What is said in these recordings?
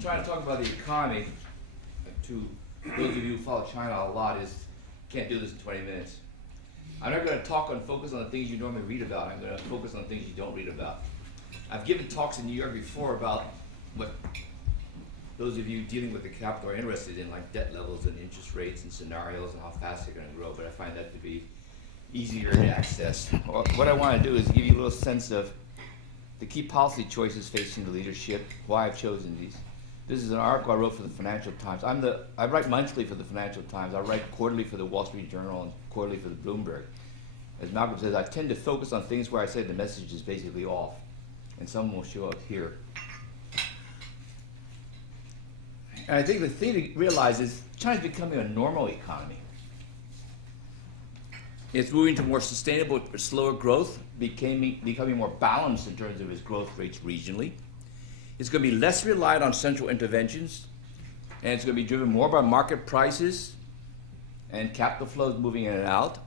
trying to talk about the economy to those of you who follow China a lot is can't do this in 20 minutes. I'm not going to talk and focus on the things you normally read about. I'm going to focus on things you don't read about. I've given talks in New York before about what those of you dealing with the capital are interested in, like debt levels and interest rates and scenarios and how fast they're going to grow, but I find that to be easier to access. What I want to do is give you a little sense of the key policy choices facing the leadership, why I've chosen these. This is an article I wrote for the Financial Times. I write monthly for the Financial Times. I write quarterly for the Wall Street Journal and quarterly for the Bloomberg. As Malcolm says, I tend to focus on things where I say the message is basically off, and some will show up here. And I think the thing to realize is China's becoming a normal economy. It's moving to more sustainable, slower growth, becoming more balanced in terms of its growth rates regionally. It's going to be less reliant on central interventions, and it's going to be driven more by market prices and capital flows moving in and out.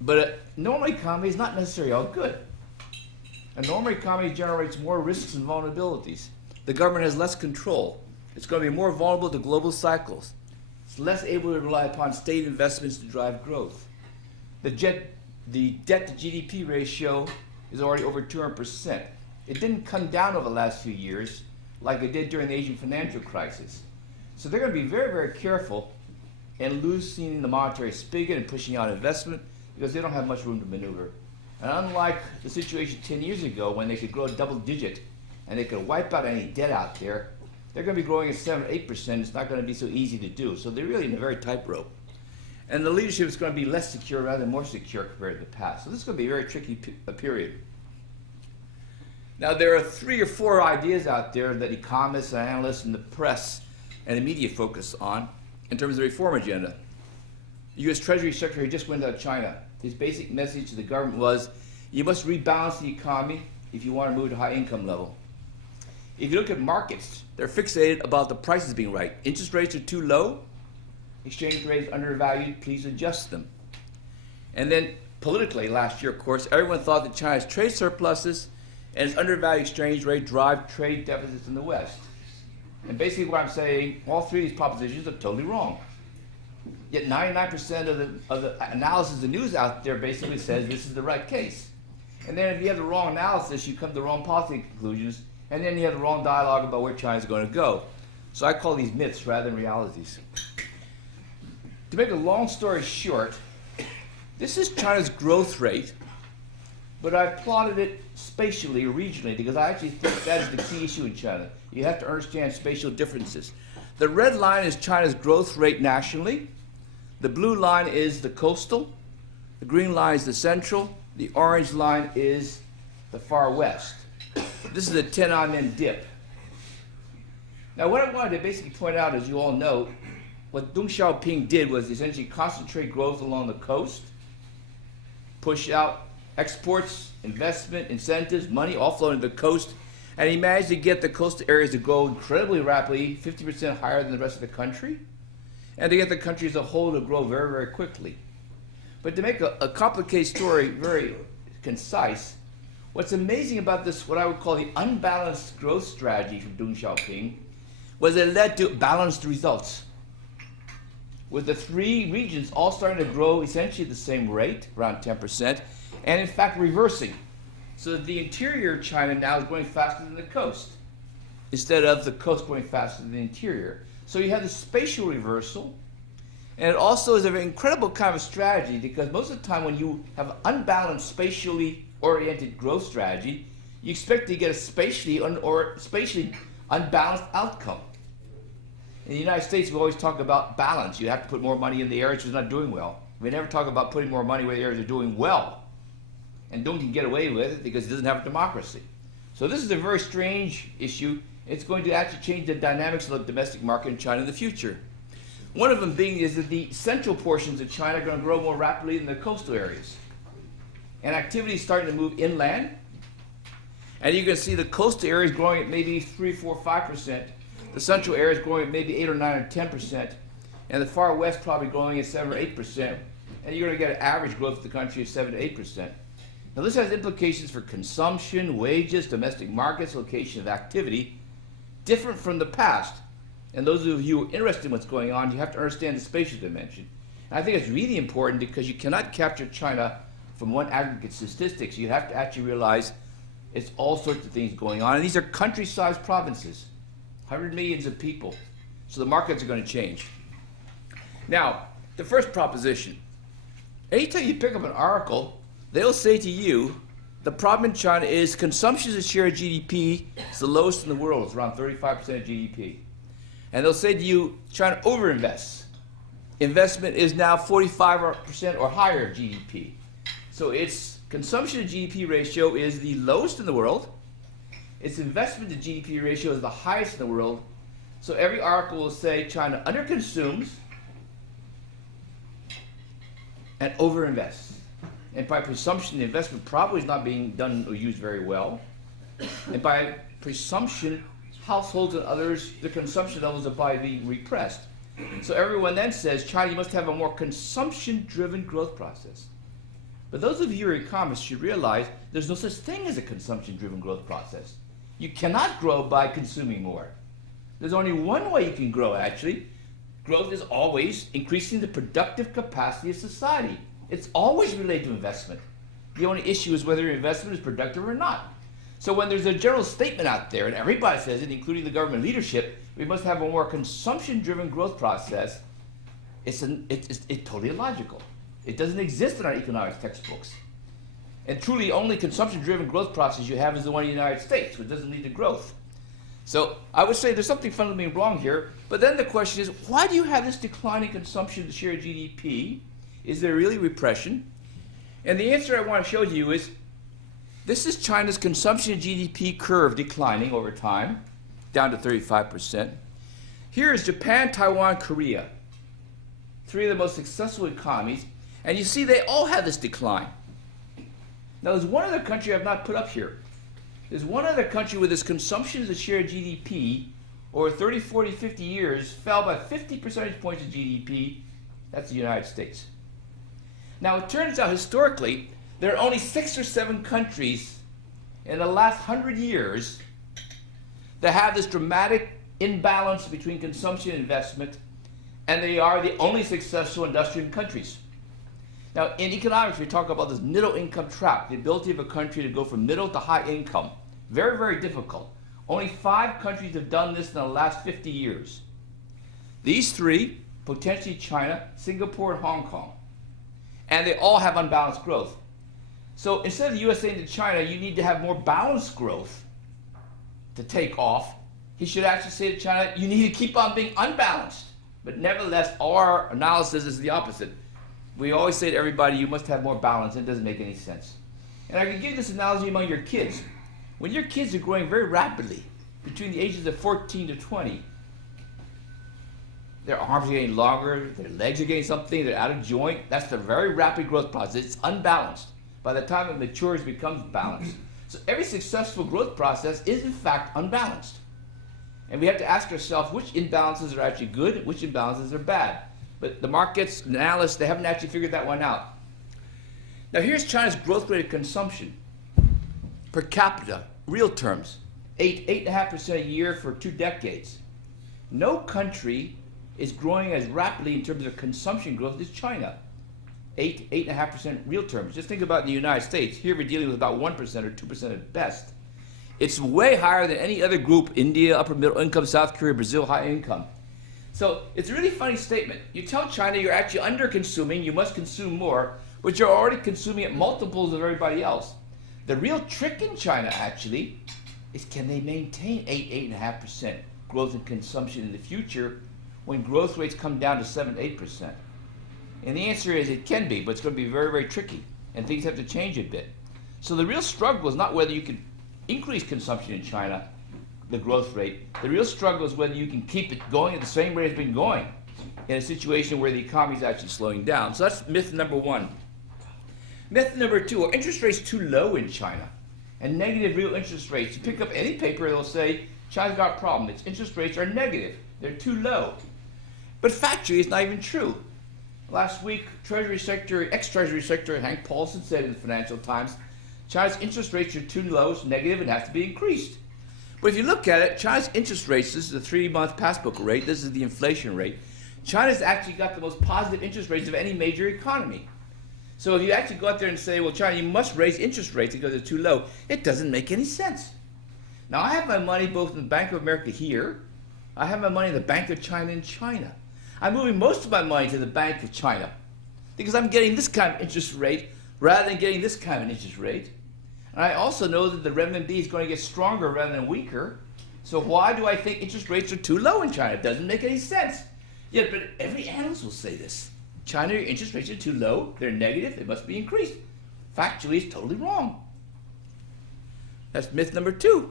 But a normal economy is not necessarily all good. A normal economy generates more risks and vulnerabilities. The government has less control. It's going to be more vulnerable to global cycles. It's less able to rely upon state investments to drive growth. The debt to GDP ratio is already over 200%. It didn't come down over the last few years like it did during the Asian financial crisis. So they're going to be very, very careful in loosening the monetary spigot and pushing out investment because they don't have much room to maneuver. And unlike the situation 10 years ago when they could grow double digit and they could wipe out any debt out there, they're going to be growing at 7 or 8%. It's not going to be so easy to do. So they're really in a very tightrope. And the leadership is going to be less secure rather than more secure compared to the past. So this is going to be a very tricky period. Now, there are 3 or 4 ideas out there that economists and analysts and the press and the media focus on in terms of the reform agenda. The U.S. Treasury Secretary just went to China. His basic message to the government was, you must rebalance the economy if you want to move to a high income level. If you look at markets, they're fixated about the prices being right. Interest rates are too low. Exchange rates undervalued. Please adjust them. And then politically, last year, of course, everyone thought that China's trade surpluses and its undervalued exchange rate drive trade deficits in the West. And basically what I'm saying, all 3 of these propositions are totally wrong. Yet 99% of the analysis and news out there basically says this is the right case. And then if you have the wrong analysis, you come to the wrong policy conclusions, and then you have the wrong dialogue about where China's going to go. So I call these myths rather than realities. To make a long story short, this is China's growth rate, but I've plotted it spatially or regionally because I actually think that is the key issue in China. You have to understand spatial differences. The red line is China's growth rate nationally. The blue line is the coastal. The green line is the central. The orange line is the far west. This is a 10-on-end dip. Now, what I wanted to basically point out, as you all know, what Deng Xiaoping did was essentially concentrate growth along the coast, push out exports, investment, incentives, money all flowing to the coast, and he managed to get the coastal areas to grow incredibly rapidly, 50% higher than the rest of the country, and to get the country as a whole to grow very, very quickly. But to make a complicated story very concise, what's amazing about this, what I would call the unbalanced growth strategy from Deng Xiaoping, was it led to balanced results, with the 3 regions all starting to grow essentially at the same rate, around 10%, and in fact reversing. So that the interior of China now is growing faster than the coast, instead of the coast growing faster than the interior. So you have the spatial reversal, and it also is an incredible kind of strategy because most of the time when you have an unbalanced spatially oriented growth strategy, you expect to get a spatially unbalanced outcome. In the United States, we always talk about balance. You have to put more money in the areas that are not doing well. We never talk about putting more money where the areas are doing well. And Deng can get away with it because he doesn't have a democracy. So this is a very strange issue. It's going to actually change the dynamics of the domestic market in China in the future. One of them being is that the central portions of China are going to grow more rapidly than the coastal areas. And activity is starting to move inland. And you can see the coastal areas growing at maybe 3, 4, 5%. The central area is growing at maybe 8 or 9 or 10%, and the far west probably growing at 7 or 8%, and you're going to get an average growth of the country of 7 to 8%. Now this has implications for consumption, wages, domestic markets, location of activity, different from the past. And those of you who are interested in what's going on, you have to understand the spatial dimension. And I think it's really important because you cannot capture China from one aggregate statistics. You have to actually realize it's all sorts of things going on. And these are country-sized provinces, 100 millions of people. So the markets are going to change. Now, the first proposition. Anytime you pick up an article, they'll say to you, the problem in China is consumption as a share of GDP is the lowest in the world. It's around 35% of GDP. And they'll say to you, China overinvests. Investment is now 45% or higher of GDP. So its consumption to GDP ratio is the lowest in the world. Its investment to GDP ratio is the highest in the world. So every article will say China underconsumes and overinvests. And by presumption, the investment probably is not being done or used very well. And by presumption, households and others, the consumption levels are by being repressed. So everyone then says, China, you must have a more consumption-driven growth process. But those of you who are economists should realize there's no such thing as a consumption-driven growth process. You cannot grow by consuming more. There's only one way you can grow, actually. Growth is always increasing the productive capacity of society. It's always related to investment. The only issue is whether your investment is productive or not. So when there's a general statement out there, and everybody says it, including the government leadership, we must have a more consumption-driven growth process, it's totally illogical. It doesn't exist in our economics textbooks. And truly, only consumption-driven growth process you have is the one in the United States, which doesn't lead to growth. So I would say there's something fundamentally wrong here. But then the question is, why do you have this declining consumption of the share of GDP? Is there really repression? And the answer I want to show you is, this is China's consumption of GDP curve declining over time, down to 35%. Here is Japan, Taiwan, Korea, three of the most successful economies. And you see they all have this decline. Now there's one other country I've not put up here. There's one other country where this consumption as a share of GDP over 30, 40, 50 years fell by 50 percentage points of GDP. That's the United States. Now it turns out historically there are only 6 or 7 countries in the last 100 years that have this dramatic imbalance between consumption and investment, and they are the only successful industrial countries. Now, in economics, we talk about this middle income trap, the ability of a country to go from middle to high income. Very, very difficult. Only 5 countries have done this in the last 50 years. These 3, potentially China, Singapore, and Hong Kong. And they all have unbalanced growth. So instead of the US saying to China, you need to have more balanced growth to take off, he should actually say to China, you need to keep on being unbalanced. But nevertheless, our analysis is the opposite. We always say to everybody, you must have more balance. It doesn't make any sense. And I can give this analogy among your kids. When your kids are growing very rapidly, between the ages of 14 to 20, their arms are getting longer, their legs are getting something, they're out of joint. That's the very rapid growth process. It's unbalanced. By the time it matures, it becomes balanced. So every successful growth process is, in fact, unbalanced. And we have to ask ourselves which imbalances are actually good and which imbalances are bad. But the markets, the analysts, they haven't actually figured that one out. Now here's China's growth rate of consumption per capita, real terms, 8.5% a year for 2 decades. No country is growing as rapidly in terms of consumption growth as China. 8.5% real terms. Just think about the United States. Here we're dealing with about 1% or 2% at best. It's way higher than any other group, India, upper middle income, South Korea, Brazil, high income. So it's a really funny statement. You tell China you're actually under-consuming, you must consume more, but you're already consuming at multiples of everybody else. The real trick in China, actually, is can they maintain 8.5% growth in consumption in the future when growth rates come down to 7, 8%? And the answer is it can be, but it's going to be very, very tricky, and things have to change a bit. So the real struggle is not whether you can increase consumption in China, the growth rate. The real struggle is whether you can keep it going at the same rate it's been going in a situation where the economy is actually slowing down. So that's myth number 1. Myth number 2, are interest rates too low in China? And negative real interest rates. You pick up any paper, they'll say, China's got a problem. Its interest rates are negative. They're too low. But factually, it's not even true. Last week, Treasury Secretary, ex-Treasury Secretary Hank Paulson said in the Financial Times, China's interest rates are too low, it's negative, and has to be increased. But if you look at it, China's interest rates, this is the 3-month passbook rate, this is the inflation rate. China's actually got the most positive interest rates of any major economy. So if you actually go out there and say, well, China, you must raise interest rates because they're too low, it doesn't make any sense. Now, I have my money both in the Bank of America here, I have my money in the Bank of China in China. I'm moving most of my money to the Bank of China because I'm getting this kind of interest rate rather than getting this kind of interest rate. And I also know that the renminbi is going to get stronger rather than weaker. So why do I think interest rates are too low in China? It doesn't make any sense. Yet, but every analyst will say this. China, your interest rates are too low, they're negative, they must be increased. Factually, it's totally wrong. That's myth number 2.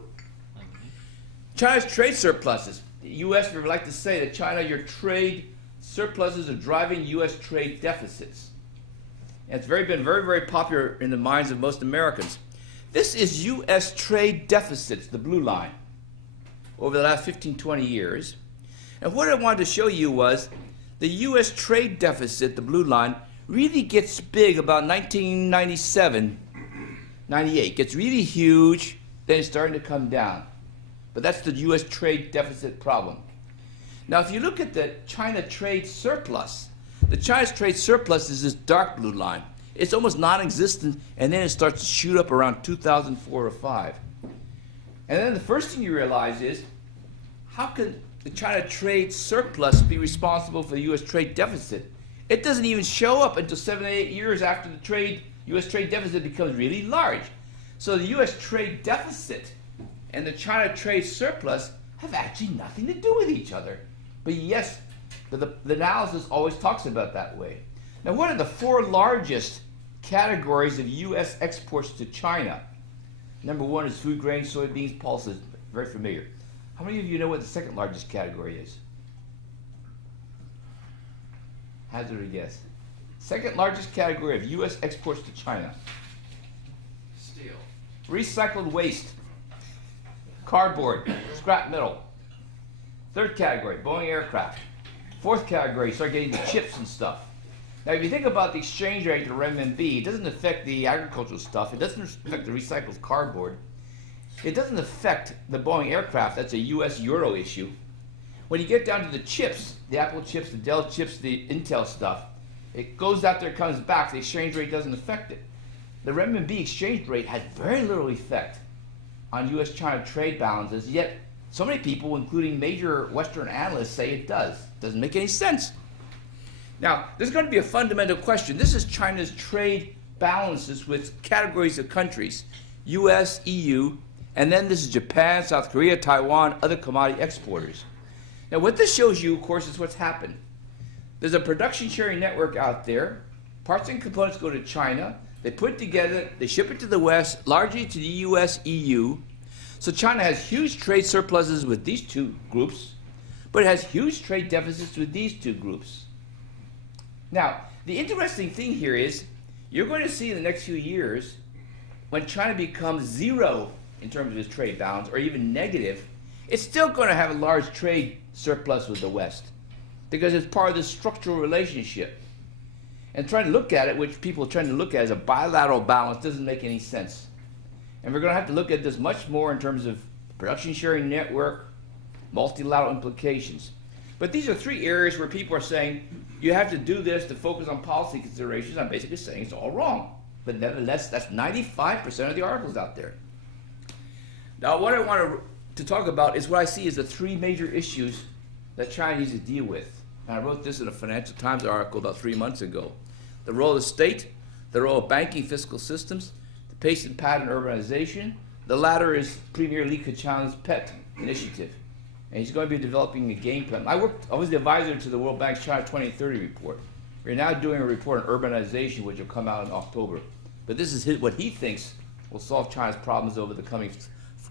China's trade surpluses. The U.S. would like to say that China, your trade surpluses are driving U.S. trade deficits. And it's been very popular in the minds of most Americans. This is U.S. trade deficits, the blue line, over the last 15, 20 years. And what I wanted to show you was the U.S. trade deficit, the blue line, really gets big about 1997, 98. Gets really huge, then it's starting to come down. But that's the U.S. trade deficit problem. Now, if you look at the China trade surplus, the China's trade surplus is this dark blue line. It's almost non-existent, and then it starts to shoot up around 2004 or 5. And then the first thing you realize is, how could the China trade surplus be responsible for the U.S. trade deficit? It doesn't even show up until 7 or 8 years after the U.S. trade deficit becomes really large. So the U.S. trade deficit and the China trade surplus have actually nothing to do with each other. But yes, the analysis always talks about that way. Now, what are the 4 largest categories of U.S. exports to China? Number 1 is food grains, soybeans, pulses. Very familiar. How many of you know what the second largest category is? Hazard a guess. Second largest category of U.S. exports to China. Steel. Recycled waste. Cardboard. Scrap metal. Third category, Boeing aircraft. Fourth category, start getting the chips and stuff. Now, if you think about the exchange rate, the renminbi, it doesn't affect the agricultural stuff. It doesn't affect the recycled cardboard. It doesn't affect the Boeing aircraft. That's a U.S. Euro issue. When you get down to the chips, the Apple chips, the Dell chips, the Intel stuff, it goes out there, comes back. The exchange rate doesn't affect it. The renminbi exchange rate has very little effect on U.S.-China trade balances, yet so many people, including major Western analysts, say it does. Doesn't make any sense. Now, there's going to be a fundamental question. This is China's trade balances with categories of countries, U.S., EU, and then this is Japan, South Korea, Taiwan, other commodity exporters. Now, what this shows you, of course, is what's happened. There's a production sharing network out there. Parts and components go to China. They put it together. They ship it to the West, largely to the U.S., EU. So China has huge trade surpluses with these 2 groups, but it has huge trade deficits with these 2 groups. Now, the interesting thing here is you're going to see in the next few years when China becomes 0 in terms of its trade balance or even negative, it's still going to have a large trade surplus with the West because it's part of this structural relationship. And trying to look at it, which people are trying to look at as a bilateral balance, doesn't make any sense. And we're going to have to look at this much more in terms of production sharing network, multilateral implications. But these are 3 areas where people are saying you have to do this to focus on policy considerations. I'm basically saying it's all wrong. But nevertheless, that's 95% of the articles out there. Now, what I want to talk about is what I see as the 3 major issues that China needs to deal with. And I wrote this in a Financial Times article about 3 months ago. The role of the state, the role of banking fiscal systems, the pace and pattern urbanization. The latter is Premier Li Keqiang's pet initiative. And he's going to be developing a game plan. I was the advisor to the World Bank's China 2030 report. We're now doing a report on urbanization, which will come out in October. But this is what he thinks will solve China's problems over the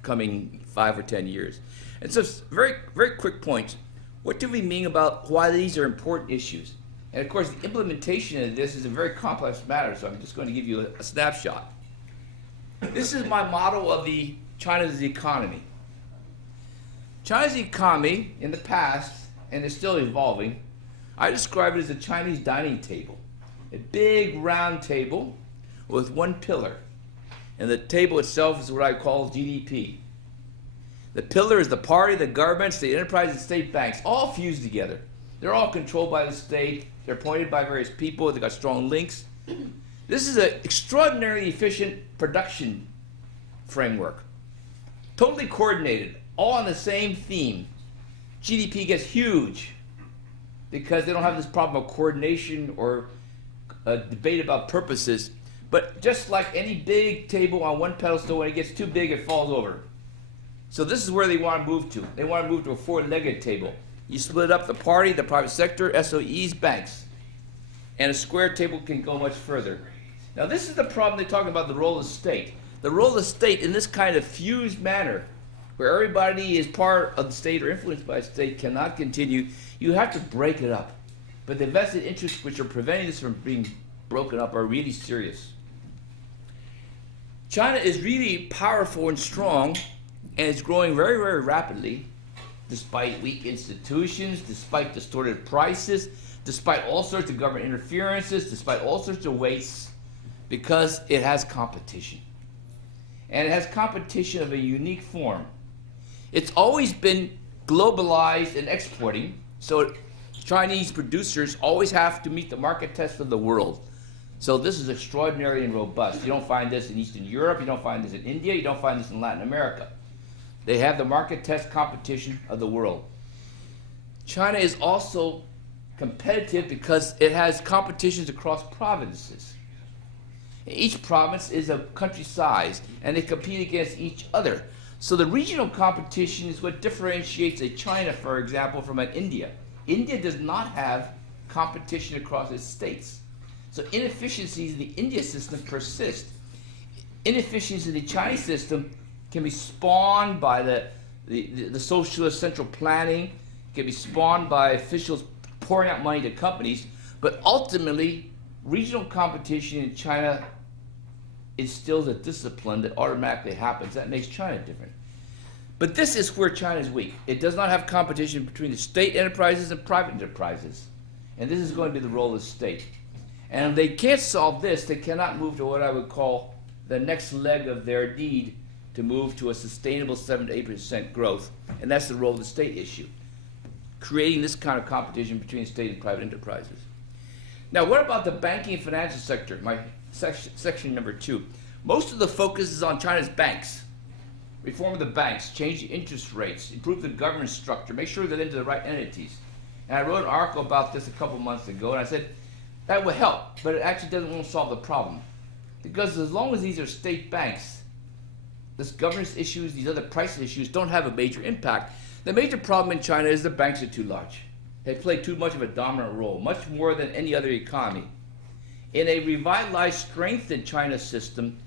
coming 5 or 10 years. And so, very quick points. What do we mean about why these are important issues? And of course, the implementation of this is a very complex matter, so I'm just going to give you a snapshot. This is my model of China's economy. China's economy in the past, and it's still evolving, I describe it as a Chinese dining table. A big round table with 1 pillar. And the table itself is what I call GDP. The pillar is the party, the governments, the enterprise, and state banks, all fused together. They're all controlled by the state. They're appointed by various people. They've got strong links. This is an extraordinarily efficient production framework. Totally coordinated, all on the same theme. GDP gets huge because they don't have this problem of coordination or a debate about purposes. But just like any big table on one pedestal, when it gets too big, it falls over. So this is where they want to move to. They want to move to a four-legged table. You split up the party, the private sector, SOEs, banks. And a square table can go much further. Now this is the problem they're talking about, the role of the state. The role of the state in this kind of fused manner, where everybody is part of the state or influenced by the state, cannot continue. You have to break it up. But the vested interests which are preventing this from being broken up are really serious. China is really powerful and strong, and it's growing very, very rapidly, despite weak institutions, despite distorted prices, despite all sorts of government interferences, despite all sorts of wastes, because it has competition. And it has competition of a unique form. It's always been globalized and exporting, so Chinese producers always have to meet the market test of the world. So this is extraordinary and robust. You don't find this in Eastern Europe, you don't find this in India, you don't find this in Latin America. They have the market test competition of the world. China is also competitive because it has competitions across provinces. Each province is a country size, and they compete against each other. So the regional competition is what differentiates a China, for example, from an India. India does not have competition across its states. So inefficiencies in the India system persist. Inefficiencies in the Chinese system can be spawned by the socialist central planning, can be spawned by officials pouring out money to companies, but ultimately, regional competition in China instills a discipline that automatically happens. That makes China different. But this is where China is weak. It does not have competition between the state enterprises and private enterprises. And this is going to be the role of the state. And if they can't solve this, they cannot move to what I would call the next leg of their need to move to a sustainable 7 to 8% growth. And that's the role of the state issue, creating this kind of competition between state and private enterprises. Now, what about the banking and financial sector, my section number 2? Most of the focus is on China's banks. Reform of the banks, change the interest rates, improve the governance structure, make sure they're into the right entities. And I wrote an article about this a couple months ago, and I said, that will help, but it actually doesn't solve the problem. Because as long as these are state banks, this governance issues, these other price issues don't have a major impact. The major problem in China is the banks are too large. They play too much of a dominant role, much more than any other economy. In a revitalized, strengthened China system,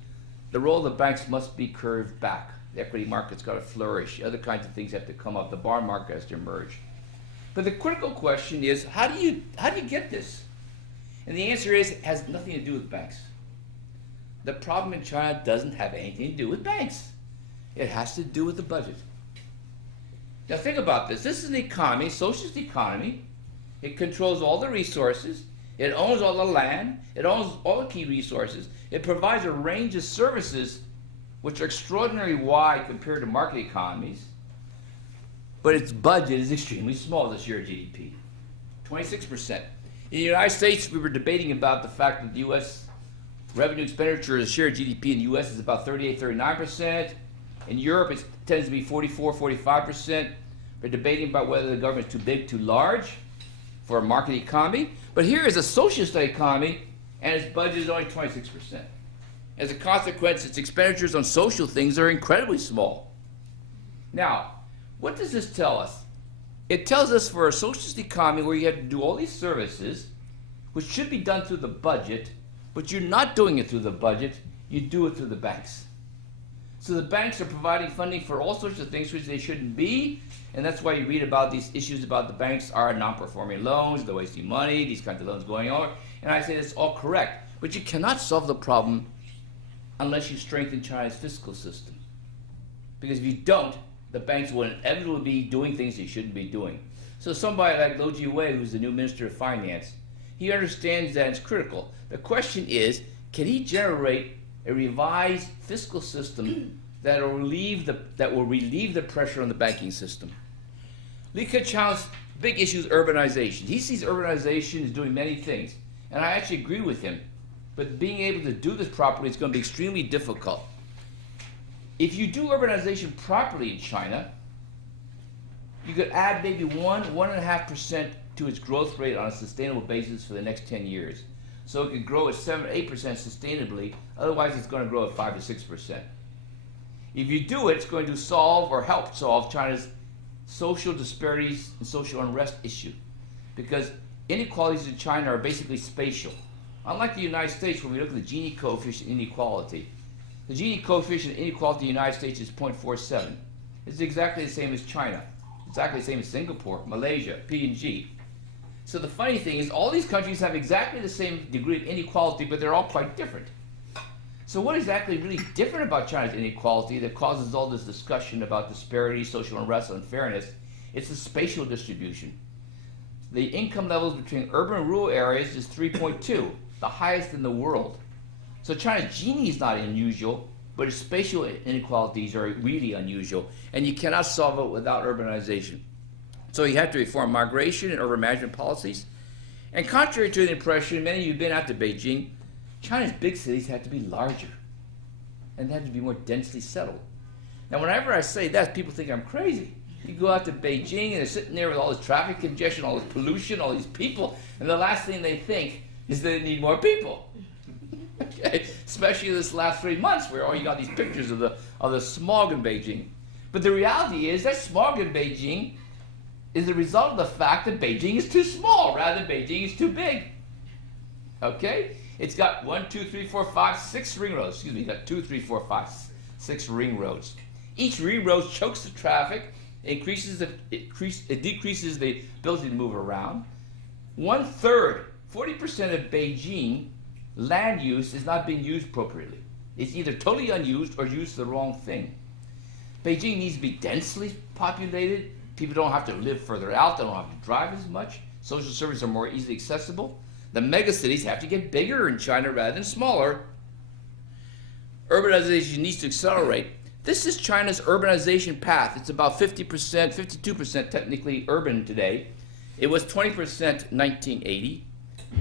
the role of the banks must be curved back. The equity market's got to flourish. Other kinds of things have to come up. The bond market has to emerge. But the critical question is, how do you get this? And the answer is, it has nothing to do with banks. The problem in China doesn't have anything to do with banks. It has to do with the budget. Now think about this. This is an economy, a socialist economy. It controls all the resources. It owns all the land. It owns all the key resources. It provides a range of services which are extraordinarily wide compared to market economies. But its budget is extremely small this year, GDP, 26%. In the United States, we were debating about the fact that the U.S. revenue expenditure as a share of GDP in the U.S. is about 38, 39%. In Europe, it tends to be 44, 45%. We're debating about whether the government is too big, too large for a market economy. But here is a socialist economy, and its budget is only 26%. As a consequence, its expenditures on social things are incredibly small. Now, what does this tell us? It tells us for a socialist economy where you have to do all these services, which should be done through the budget, but you're not doing it through the budget, you do it through the banks. So the banks are providing funding for all sorts of things which they shouldn't be, and that's why you read about these issues about the banks are non-performing loans, they're wasting money, these kinds of loans going on, and I say that's all correct. But you cannot solve the problem unless you strengthen China's fiscal system. Because if you don't, the banks will inevitably be doing things they shouldn't be doing. So somebody like Lou Jiwei, who's the new Minister of Finance, he understands that it's critical. The question is, can he generate a revised fiscal system that will relieve the pressure on the banking system. Li Keqiang's big issue is urbanization. He sees urbanization as doing many things, and I actually agree with him. But being able to do this properly is going to be extremely difficult. If you do urbanization properly in China, you could add maybe 1.5% to its growth rate on a sustainable basis for the next 10 years. So it could grow at 7 or 8% sustainably, otherwise it's going to grow at 5 to 6%. If you do it, it's going to solve or help solve China's social disparities and social unrest issue. Because inequalities in China are basically spatial. Unlike the United States, when we look at the Gini coefficient inequality, the Gini coefficient inequality in the United States is 0.47. It's exactly the same as China. Exactly the same as Singapore, Malaysia, PNG. So the funny thing is all these countries have exactly the same degree of inequality, but they're all quite different. So what is exactly really different about China's inequality that causes all this discussion about disparity, social unrest, unfairness? It's the spatial distribution. The income levels between urban and rural areas is 3.2, the highest in the world. So China's Gini is not unusual, but its spatial inequalities are really unusual, and you cannot solve it without urbanization. So you have to reform migration and urban management policies. And contrary to the impression, many of you have been out to Beijing, China's big cities have to be larger, and they have to be more densely settled. Now, whenever I say that, people think I'm crazy. You go out to Beijing, and they're sitting there with all this traffic congestion, all this pollution, all these people, and the last thing they think is that they need more people. Okay? Especially this last 3 months, where you got these pictures of the smog in Beijing. But the reality is that smog in Beijing is the result of the fact that Beijing is too small, rather than Beijing is too big. Okay? It's got 1, 2, 3, 4, 5, 6 ring roads. Excuse me, got 2, 3, 4, 5, 6 ring roads. Each ring road chokes the traffic, it decreases the ability to move around. 1/3, 40% of Beijing land use is not being used appropriately. It's either totally unused or used for the wrong thing. Beijing needs to be densely populated. People don't have to live further out. They don't have to drive as much. Social services are more easily accessible. The megacities have to get bigger in China rather than smaller. Urbanization needs to accelerate. This is China's urbanization path. It's about 50%, 52% technically urban today. It was 20% in 1980.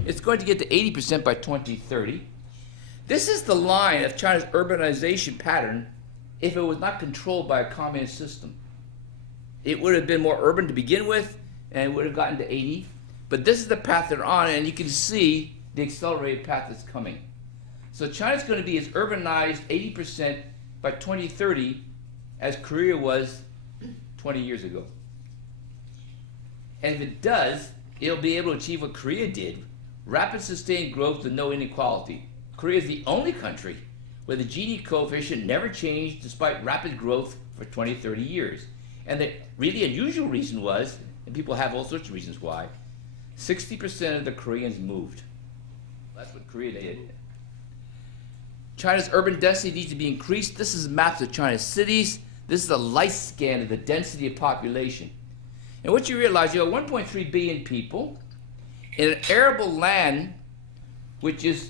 It's going to get to 80% by 2030. This is the line of China's urbanization pattern if it was not controlled by a communist system. It would have been more urban to begin with, and it would have gotten to 80. But this is the path they're on, and you can see the accelerated path that's coming. So China's going to be as urbanized 80% by 2030 as Korea was 20 years ago. And if it does, it'll be able to achieve what Korea did, rapid sustained growth with no inequality. Korea is the only country where the Gini coefficient never changed despite rapid growth for 20, 30 years. And the really unusual reason was, and people have all sorts of reasons why, 60% of the Koreans moved. That's what Korea did. China's urban density needs to be increased. This is maps of China's cities. This is a light scan of the density of population. And what you realize, you have 1.3 billion people in an arable land, which is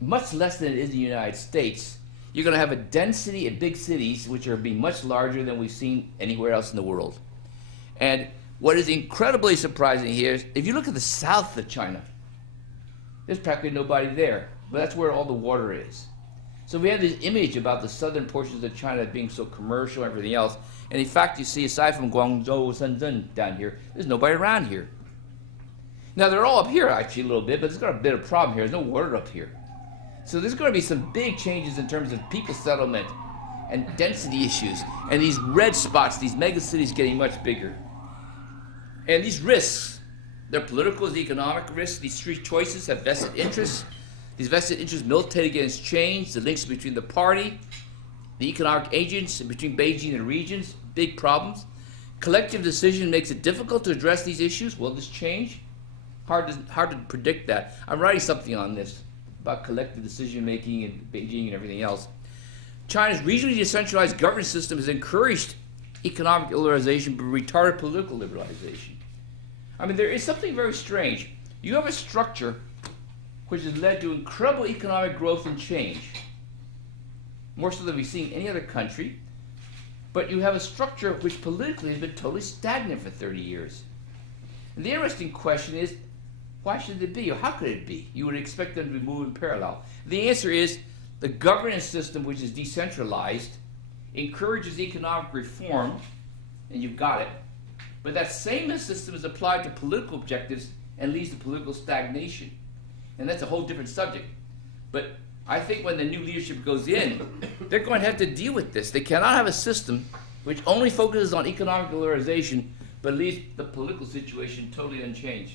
much less than it is in the United States. You're going to have a density in big cities, which are being much larger than we've seen anywhere else in the world. And what is incredibly surprising here is, if you look at the south of China, there's practically nobody there, but that's where all the water is. So we have this image about the southern portions of China being so commercial and everything else, and in fact you see, aside from Guangzhou, Shenzhen down here, there's nobody around here. Now they're all up here actually a little bit, but there's got a bit of a problem here. There's no water up here. So there's going to be some big changes in terms of people settlement and density issues, and these red spots, these megacities getting much bigger. And these risks, they're political and economic risks. These three choices have vested interests. These vested interests militate against change, the links between the party, the economic agents, and between Beijing and regions, big problems. Collective decision makes it difficult to address these issues. Will this change? Hard to predict that. I'm writing something on this about collective decision making in Beijing and everything else. China's regionally decentralized governance system has encouraged economic liberalization but retarded political liberalization. I mean, there is something very strange. You have a structure which has led to incredible economic growth and change. more so than we've seen any other country. But you have a structure which politically has been totally stagnant for 30 years. And the interesting question is, why should it be, or how could it be? You would expect them to be moving parallel. The answer is the governance system, which is decentralized, encourages economic reform, and you've got it. But that same system is applied to political objectives and leads to political stagnation. And that's a whole different subject. But I think when the new leadership goes in, they're going to have to deal with this. They cannot have a system which only focuses on economic liberalization but leaves the political situation totally unchanged.